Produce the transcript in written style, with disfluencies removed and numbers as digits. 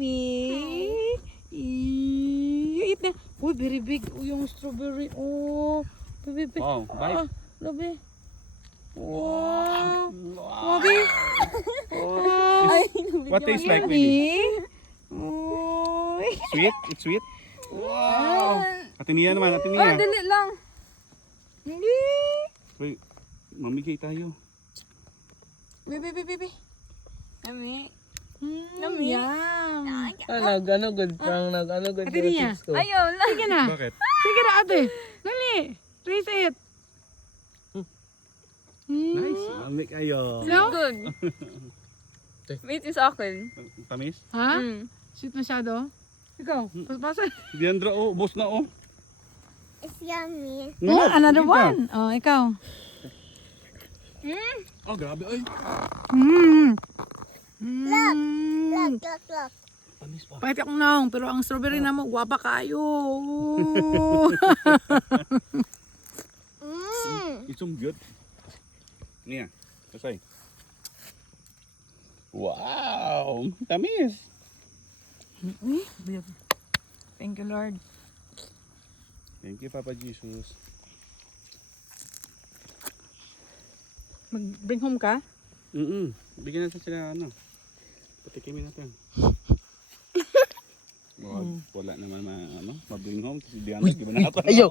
baby. Eat na. Uy, very big. Uy, yung strawberry. Oh, baby. Wow, bite. Labi. Wow. Wabi. Wow. What tastes like, baby? Yummy. Uy. Sweet? It's sweet? Wow! Ate Nia naman, Ate Nia. Dali lang. Wait, mamigay tayo. Baby. Yummy. Yummy. Yum. Ano good prank, good Ate Nia. tips ko. Ayaw lang. Sige na. Bakit? Sige na, ate. Dali. Raise it. Nice. Mamig kayo. No? Good. Wait is akin. Tamis? Ha? Mm. Sweet masyado? Ikaw, paspasa. Diandra, oh, ubos na, oh. It's yummy. Oh, another kita. one. Oh, ikaw. Oh, grabe, ay. Mm. Look, look. Tamis pa. Pahit akong naong, pero ang strawberry na mo, guwapa kayo. It's so good. Nia, kasay. Wow! Tamis! Thank you, Lord. Thank you, Papa Jesus. Mag-bring home ka? Bigyan natin sila, ano. Patikimin natin. Wala naman ma-bring home kasi di ano, di ba na? Ayaw!